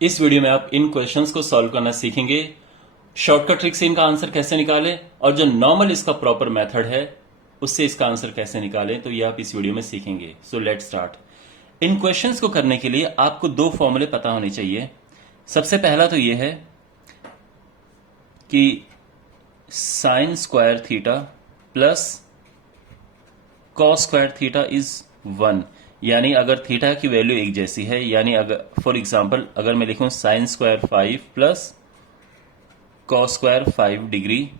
इस वीडियो में आप इन क्वेश्चंस को सॉल्व करना सीखेंगे, शॉर्टकट ट्रिक से इनका आंसर कैसे निकालें और जो नॉर्मल इसका प्रॉपर मेथड है उससे इसका आंसर कैसे निकालें, तो ये आप इस वीडियो में सीखेंगे। So let's start. In questions को करने के लिए आपको दो फॉर्मूले पता होने चाहिए। सबसे पहला तो ये है कि sine square theta plus cos square theta is 1, यानी अगर थीटा की वैल्यू एक जैसी है, यानी अगर फॉर एग्जांपल अगर मैं लिखूं sign square 5 plus cos square 5 degree,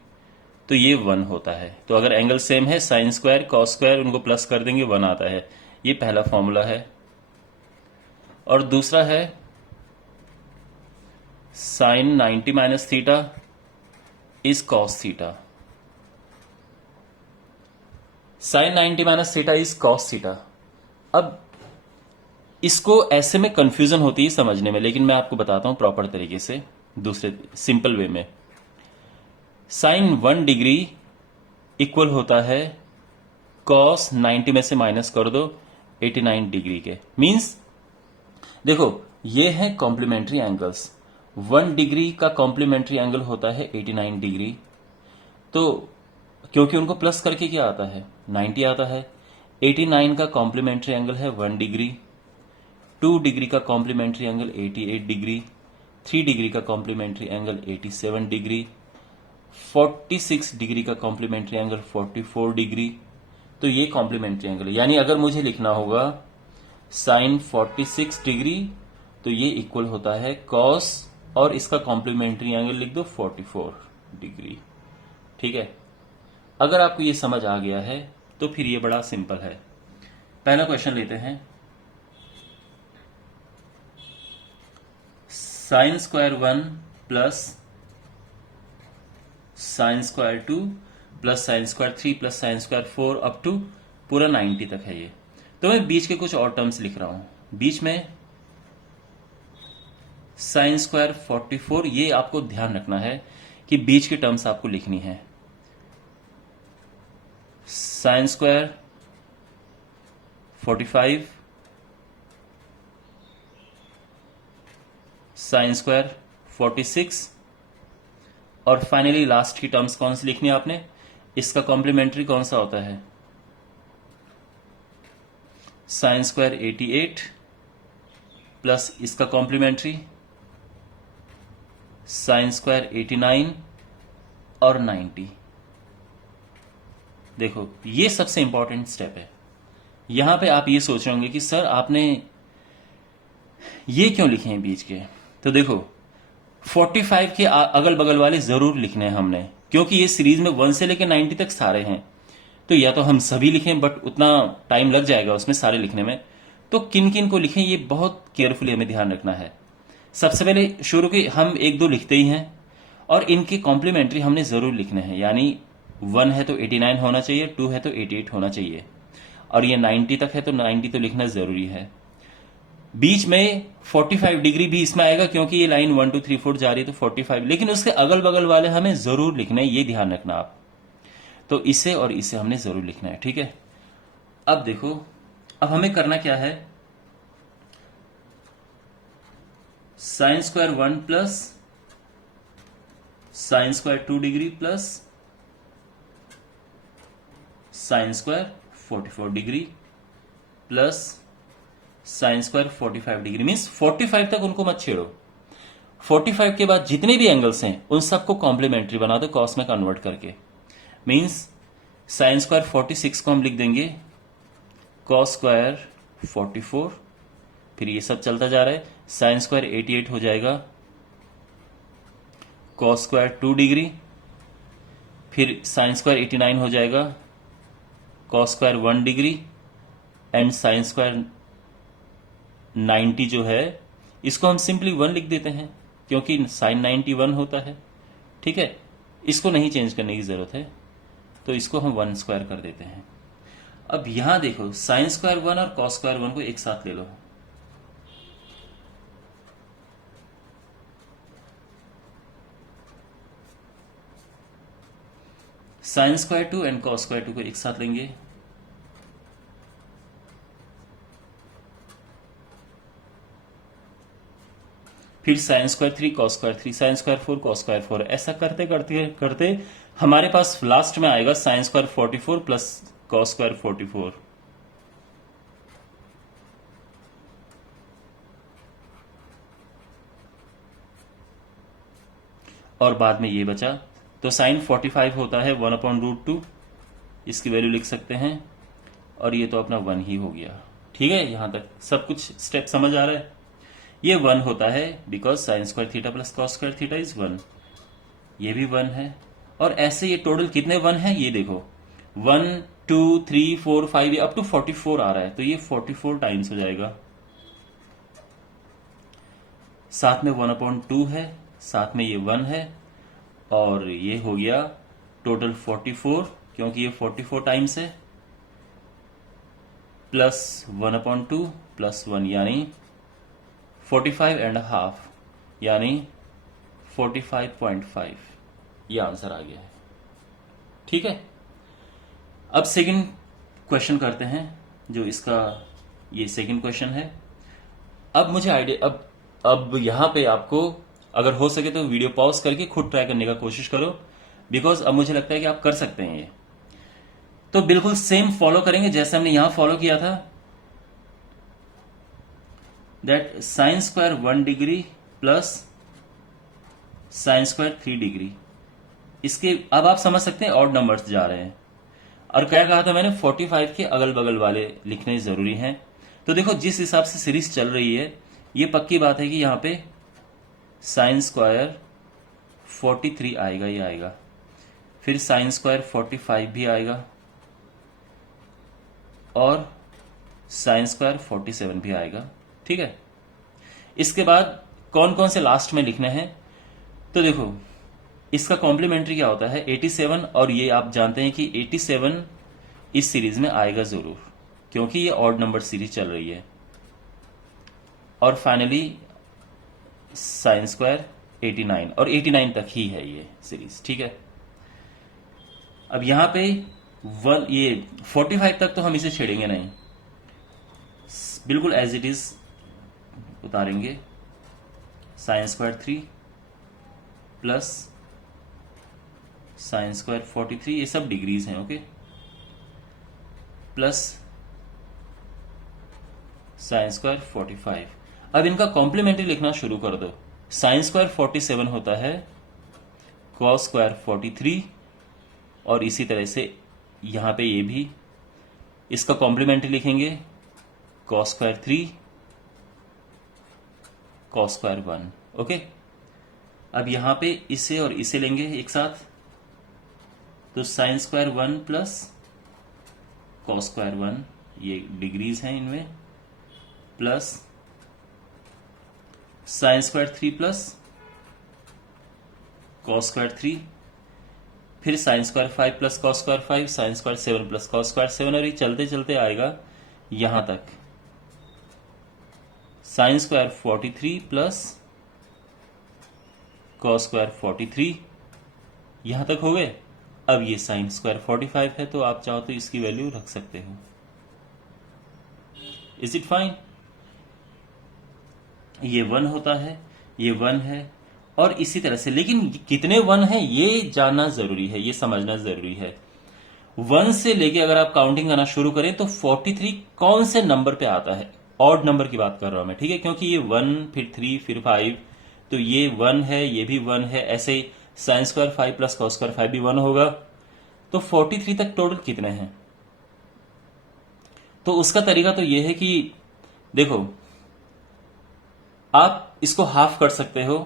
तो ये 1 होता है। तो अगर एंगल सेम है, साइन स्क्वायर कॉस स्क्वायर उनको प्लस कर देंगे 1 आता है। ये पहला फॉर्मूला है। और दूसरा है sine 90 minus theta is cos theta. Sine 90 minus theta is cos theta. अब इसको ऐसे में कंफ्यूजन होती है समझने में, लेकिन मैं आपको बताता हूं प्रॉपर तरीके से, दूसरे सिंपल वे में। साइन 1 डिग्री इक्वल होता है कॉस 90 में से माइनस कर दो 89 डिग्री के। मींस देखो, ये है कॉम्प्लीमेंट्री एंगल्स। 1 डिग्री का कॉम्प्लीमेंट्री एंगल होता है 89 डिग्री। तो क्योंकि उनको प्लस करके क्या आता है, 90 आता है। 89 का कॉम्प्लीमेंट्री एंगल है 1 डिग्री। 2 डिग्री का कॉम्प्लीमेंट्री एंगल 88 डिग्री। 3 डिग्री का कॉम्प्लीमेंट्री एंगल 87 डिग्री। 46 डिग्री का कॉम्प्लीमेंट्री एंगल 44 डिग्री। तो ये कॉम्प्लीमेंट्री एंगल है। यानी अगर मुझे लिखना होगा साइन 46 डिग्री, तो ये इक्वल होता है कॉस और इसका कॉम्प्लीमेंट्री एंगल लिख दो 44 डिग्री। ठीक है, अगर आपको ये समझ आ गया है तो फिर ये बड़ा सिंपल है। पहला क्वेश्चन लेते हैं। Sine square 1 plus sine square 2 plus sine square 3 plus sine square 4 up to पूरा 90 तक है ये। तो मैं बीच के कुछ और टर्म्स लिख रहा हूं। बीच में साइन स्क्वायर 44, ये आपको ध्यान रखना है कि बीच की टर्म्स आपको लिखनी है। साइन स्क्वायर 45, साइन स्क्वायर 46, और फाइनली लास्ट की टर्म्स कौन सी लिखनी है आपने, इसका कॉम्प्लीमेंट्री कौन सा होता है, साइन स्क्वायर 88 प्लस इसका कॉम्प्लीमेंट्री साइन स्क्वायर 89 और 90। देखो, ये सबसे इंपॉर्टेंट स्टेप है। यहां पे आप ये सोच रहे होंगे कि सर आपने ये क्यों लिखे हैं बीच के। तो देखो, 45 के अगल बगल वाले जरूर लिखने हैं हमने, क्योंकि ये सीरीज में 1 से लेकर 90 तक सारे हैं। तो या तो हम सभी लिखें, बट उतना टाइम लग जाएगा उसमें सारे लिखने में। तो किन किन को लिखें, ये बहुत केयरफुली हमें ध्यान रखना है। सबसे पहले शुरू के हम एक दो लिखते ही हैं, और इनके कॉम्प्लीमेंट्री हमने जरूर लिखने हैं। यानी 1 है तो 89 होना चाहिए, 2 है तो 88 होना चाहिए, और ये 90 तक है तो 90 तो लिखना जरूरी है। बीच में 45 डिग्री भी इसमें आएगा, क्योंकि ये लाइन 1 2 3 4 जा रही है तो 45, लेकिन उसके अगल बगल वाले हमें जरूर लिखना है, ये ध्यान रखना आप। तो इसे और इसे हमने जरूर लिखना है। ठीक है, अब देखो, अब हमें करना क्या है। Sign square 1 plus sine square 2 degree plus sine square 44 degree plus sine square 45 degree. Means 45 तक उनको मत छेड़ो। 45 के बाद जितने भी एंगल्स हैं उन सबको कॉम्प्लीमेंट्री बना दो कॉस में कन्वर्ट करके। मीन्स साइन स्क्वायर 46 को हम लिख देंगे कॉस स्क्वायर 44, फिर ये सब चलता जा रहा है। साइन स्क्वायर 88 हो जाएगा कॉस स्क्वायर 2 डिग्री, फिर साइन स्क्वायर 89 हो जाएगा cos square 1 degree, and sine square 90 जो है इसको हम सिंपली 1 लिख देते हैं, क्योंकि साइन 90 1 होता है। ठीक है, इसको नहीं चेंज करने की जरूरत है, तो इसको हम 1 स्क्वायर कर देते हैं। अब यहां देखो, साइन स्क्वायर 1 और कॉस स्क्वायर 1 को एक साथ ले लो। Sine square 2 and cos square 2 को एक साथ लेंगे। फिर sine square 3 cos square 3 sine square 4 cos square 4, ऐसा करते करते करते हमारे पास लास्ट में आएगा sine square 44 plus cos square 44। और बाद में ये बचा, तो साइन 45 होता है 1/√2, इसकी वैल्यू लिख सकते हैं, और ये तो अपना 1 ही हो गया। ठीक है, यहां तक सब कुछ स्टेप समझ आ रहा है। ये 1 होता है because sine square theta plus cos square theta is 1, ये भी 1 है। और ऐसे ये टोटल कितने 1 है ये देखो, 1 2 3 4 5, ये अप टू 44 आ रहा है, तो ये 44 टाइम्स हो जाएगा। साथ में 1/2 है, साथ में ये 1 है, और ये हो गया टोटल 44, क्योंकि ये 44 टाइम्स है, प्लस 1/2 प्लस 1 यानी 45.5 यानी 45.5, ये आंसर आ गया है। ठीक है, अब सेकंड क्वेश्चन करते हैं, जो इसका ये सेकंड क्वेश्चन है। अब मुझे आइडिया, अब यहां पे आपको अगर हो सके तो वीडियो पॉज करके खुद ट्राई करने का कोशिश करो, बिकॉज अब मुझे लगता है कि आप कर सकते हैं ये। तो बिल्कुल सेम फॉलो करेंगे जैसे हमने यहां फॉलो किया था, that sine square 1 degree plus sine square 3 degree. इसके अब आप समझ सकते हैं ऑड नंबर्स जा रहे हैं, और क्या कहा था मैंने, 45 के अगल बगल वाले लिखने जरूरी हैं। तो देखो जिस हिसाब से सीरीज चल रही है, ये पक्की बात है कि यहां पे साइन स्क्वायर 43 आएगा ही आएगा, फिर साइन स्क्वायर 45 भी आएगा, और साइन स्क्वायर 47 भी आएगा। ठीक है, इसके बाद कौन कौन से लास्ट में लिखने हैं, तो देखो इसका कॉम्प्लीमेंट्री क्या होता है 87, और ये आप जानते हैं कि 87 इस सीरीज में आएगा जरूर, क्योंकि ये ऑड नंबर सीरीज चल रही है। और फाइनली साइन स्क्वायर 89, और 89 तक ही है ये सीरीज। ठीक है, अब यहां पे ये 45 तक तो हम इसे छेड़ेंगे नहीं, बिल्कुल एज इट इज उतारेंगे। Sine square 3 plus sine square 43, ये सब डिग्रीज हैं, ओके, प्लस साइन स्क्वायर 45। अब इनका कॉम्प्लीमेंट्री लिखना शुरू कर दो। साइन स्क्वायर 47 होता है कॉस स्क्वायर 43, और इसी तरह से यहां पे ये भी इसका कॉम्प्लीमेंट्री लिखेंगे cos square 3 cos square 1। Okay, अब यहां पे इसे और इसे लेंगे एक साथ, तो sign square 1 plus cos square 1, ये डिग्रीज हैं इनमें, plus sine square 3 plus cos square 3, फिर sine square 5 plus cos square 5, sine square 7 plus cos square 7, और ये चलते चलते आएगा यहां तक sign square 43 plus cos square 43, यहां तक हो गए। अब ये साइन स्क्वायर 45 है, तो आप चाहो तो इसकी वैल्यू रख सकते हो। Is it fine? ये 1 होता है, ये 1 है, और इसी तरह से, लेकिन कितने 1 है ये जानना जरूरी है, ये समझना जरूरी है। 1 से लेके अगर आप काउंटिंग करना शुरू करें तो 43 कौन से नंबर पे आता है, ऑड नंबर की बात कर रहा हूं मैं, ठीक है, क्योंकि ये 1 फिर 3 फिर 5, तो ये 1 है, ये भी 1 है, ऐसे ही sine square 5 plus cos square 5 भी 1 होगा। तो 43 तक टोटल कितने हैं? तो उसका तरीका तो ये है कि देखो, आप इसको हाफ कर सकते हो,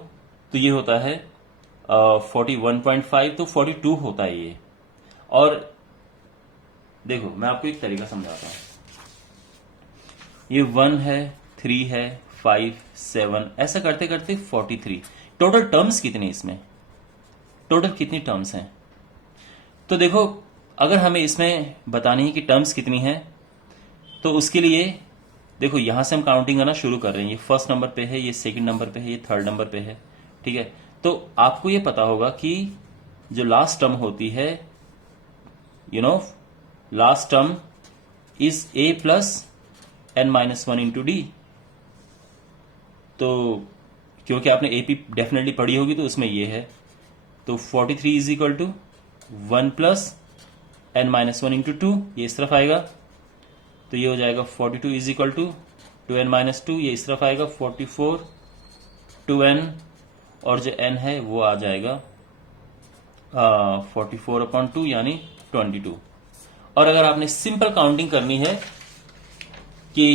तो ये होता है 41.5, तो 42 होता है ये। और देखो मैं आपको एक तरीका समझाता हूं, ये 1 है, 3 है, 5, 7, ऐसा करते करते 43। टोटल टर्म्स कितनी इसमें, टोटल कितनी टर्म्स हैं? तो देखो अगर हमें इसमें बतानी है कि टर्म्स कितनी हैं, तो उसके लिए देखो यहां से हम काउंटिंग करना शुरू कर रहे हैं। ये फर्स्ट नंबर पे है, ये सेकंड नंबर पे है, ये थर्ड नंबर पे है, ठीक है। तो आपको ये पता होगा कि जो लास्ट टर्म होती है, last term is a plus n-1 into D. तो क्योंकि आपने एपी डेफिनेटली पढ़ी होगी तो उसमें ये है। तो 43 is equal to 1 plus n minus 1 into 2, ये इस तरफ आएगा। तो ये हो जाएगा 42 is equal to 2n minus 2, ये इस तरफ आएगा 44 2n, और जो n है वो आ जाएगा 44/2 यानी 22। और अगर आपने सिंपल काउंटिंग करनी है कि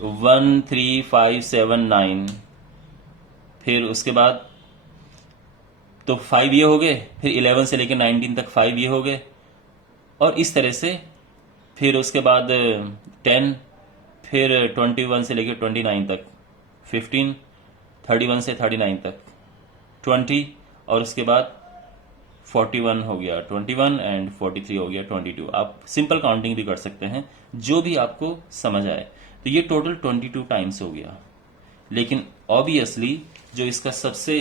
1 3 5 7 9, फिर उसके बाद तो 5 ये हो गए, फिर 11 से लेकर 19 तक 5 ये हो गए, और इस तरह से फिर उसके बाद 10, फिर 21 से लेकर 29 तक 15, 31 से 39 तक 20, और उसके बाद 41 हो गया 21 एंड 43 हो गया 22। आप सिंपल काउंटिंग भी कर सकते हैं, जो भी आपको समझ आए। तो ये टोटल 22 टाइम्स हो गया। लेकिन ऑब्वियसली जो इसका सबसे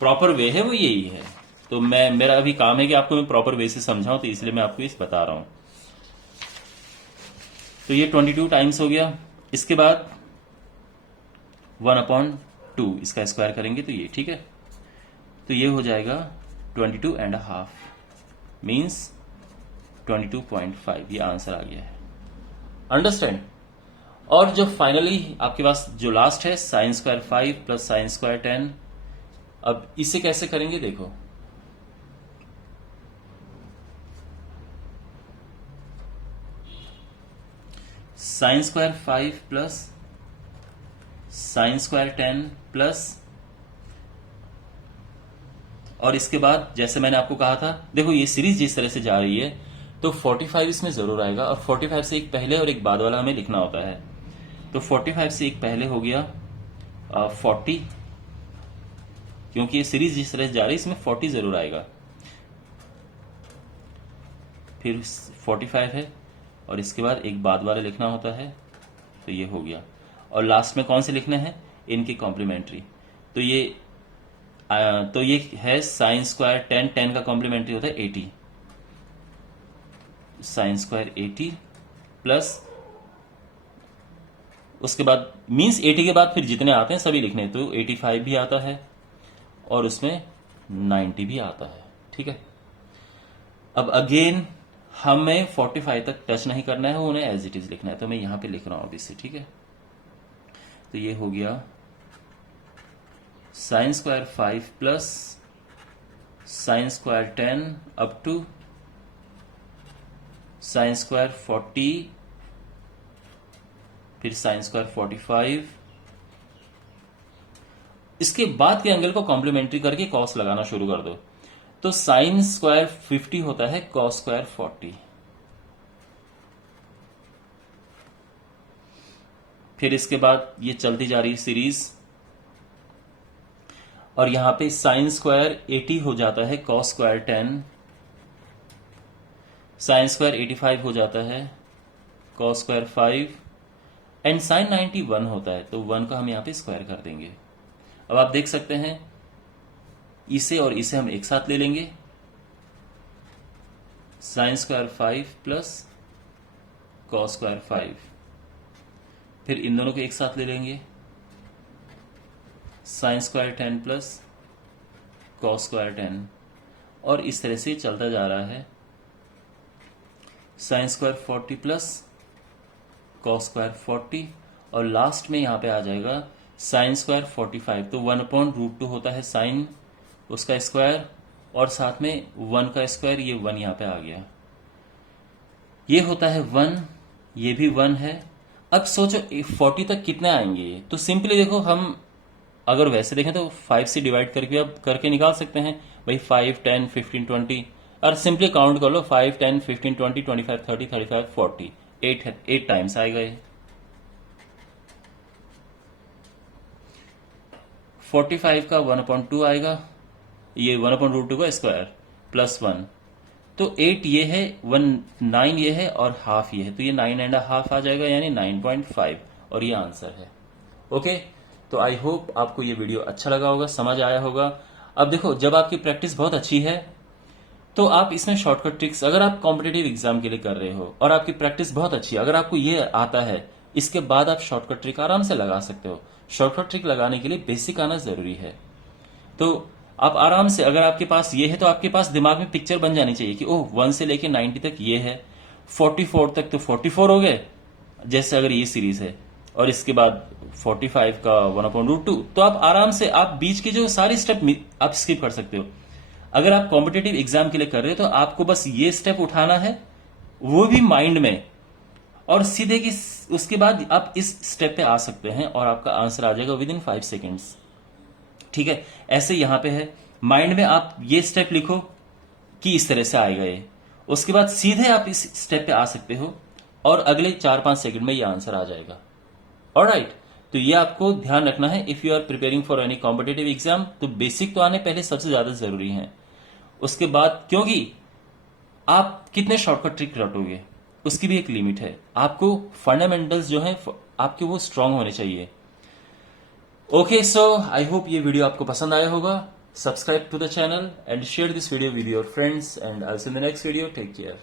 प्रॉपर वे है वो यही है। तो मेरा अभी काम है कि आपको मैं प्रॉपर वे से समझाऊं, तो इसलिए मैं आपको इस बता रहा हूं। तो ये 22 टाइम्स हो गया। इसके बाद 1/2 इसका स्क्वायर करेंगे तो ये ठीक है। तो ये हो जाएगा 22.5 मीन्स 22.5, ये आंसर आ गया है। अंडरस्टैंड। और जो फाइनली आपके पास जो लास्ट है sign square 5 plus sine square 10, अब इसे कैसे करेंगे देखो। Sign square 5 plus sine square 10 plus, और इसके बाद जैसे मैंने आपको कहा था, देखो ये सीरीज जिस तरह से जा रही है तो 45 इसमें जरूर आएगा, और 45 से एक पहले और एक बाद वाला हमें लिखना होता है। तो 45 से एक पहले हो गया 40, क्योंकि ये सीरीज जिस तरह से जा रही है इसमें 40 जरूर आएगा। फिर 45 है, और इसके बाद एक बाद वाला लिखना होता है, तो ये हो गया। और लास्ट में कौन से लिखने हैं, इनकी कॉम्प्लीमेंट्री। तो ये है साइन स्क्वायर 10, 10 का कॉम्प्लीमेंट्री होता है 80, साइन स्क्वायर 80 प्लस, उसके बाद मीन्स 80 के बाद फिर जितने आते हैं सभी लिखने, तो 85 भी आता है और उसमें 90 भी आता है। ठीक है। अब अगेन हमें 45 तक टच नहीं करना है, उन्हें एज इट इज लिखना है, तो मैं यहां पे लिख रहा हूं अभी से। ठीक है। तो ये हो गया sine square 5 plus sine square 10 up to sine square 40, फिर साइन स्क्वायर 45। इसके बाद के एंगल को कॉम्प्लीमेंट्री करके कॉस लगाना शुरू कर दो। तो साइन स्क्वायर 50 होता है कॉस स्क्वायर 40। फिर इसके बाद ये चलती जा रही है सीरीज, और यहां पे साइन स्क्वायर 80 हो जाता है कॉस स्क्वायर 10, साइन स्क्वायर 85 हो जाता है कॉस स्क्वायर 5, एंड साइन 91 होता है, तो 1 का हम यहां पे स्क्वायर कर देंगे। अब आप देख सकते हैं इसे और इसे हम एक साथ ले लेंगे, sign square 5 plus cos square 5, फिर इन दोनों को एक साथ ले लेंगे, sign square 10 plus cos square 10, और इस तरह से चलता जा रहा है, sign square 40 plus cos square 40, और लास्ट में यहां पे आ जाएगा साइन स्क्वायर 45। तो 1/√2 होता है साइन उसका स्क्वायर, और साथ में 1 का स्क्वायर, ये 1 यहां पे आ गया, ये होता है 1, ये भी 1 है। अब सोचो 40 तक कितने आएंगे, तो सिंपली देखो, हम अगर वैसे देखें तो 5 से डिवाइड करके अब करके निकाल सकते हैं भाई, 5 10 15 20, और सिंपली काउंट कर लो, 5 10 15 20 25 30 35 40, 8 टाइम्स आएगा ये। 45 का 1/2 आएगा, ये 1/√2 का स्क्वायर प्लस 1, तो 8 ये है, 9 ये है, और हाफ ये है, तो ये 9.5 आ जाएगा, यानी 9.5, और ये आंसर है। ओके। तो आई होप आपको ये वीडियो अच्छा लगा होगा, समझ आया होगा। अब देखो, जब आपकी प्रैक्टिस बहुत अच्छी है तो आप इसमें शॉर्टकट ट्रिक्स, अगर आप कॉम्पिटेटिव एग्जाम के लिए कर रहे हो और आपकी प्रैक्टिस बहुत अच्छी है, अगर आपको ये आता है, इसके बाद आप शॉर्टकट ट्रिक आराम से लगा सकते हो। शॉर्टकट ट्रिक लगाने के लिए बेसिक आना जरूरी है। तो आप आराम से, अगर आपके पास ये है तो आपके पास दिमाग में पिक्चर बन जानी चाहिए कि ओह 1 से लेके 90 तक ये है, 44 तक तो 44 हो गए, जैसे अगर ये सीरीज है, और इसके बाद 45 का 1/√2, तो आप आराम से आप बीच के जो सारे स्टेप आप स्किप कर सकते हो। अगर आप कॉम्पिटेटिव एग्जाम के लिए कर रहे हो तो आपको बस ये स्टेप उठाना है, वो भी माइंड में, और सीधे की उसके बाद आप इस स्टेप पे आ सकते हैं और आपका आंसर आ जाएगा विद इन 5 सेकेंड्स। ठीक है, ऐसे यहां पे है, माइंड में आप ये स्टेप लिखो कि इस तरह से आएगा ये, उसके बाद सीधे आप इस स्टेप पे आ सकते हो और अगले 4-5 सेकंड में ये आंसर आ जाएगा। ऑलराइट, तो ये आपको ध्यान रखना है if you are preparing for any competitive exam. तो बेसिक तो आने पहले सबसे ज्यादा जरूरी है, उसके बाद, क्योंकि आप कितने शॉर्टकट ट्रिक रटोगे उसकी भी एक लिमिट है, आपको फंडामेंटल्स जो है आपके वो स्ट्रांग होने चाहिए। ओके, सो आई होप ये वीडियो आपको पसंद आया होगा। Subscribe to the channel and share this video with your friends and I will see you in the next video. Take care.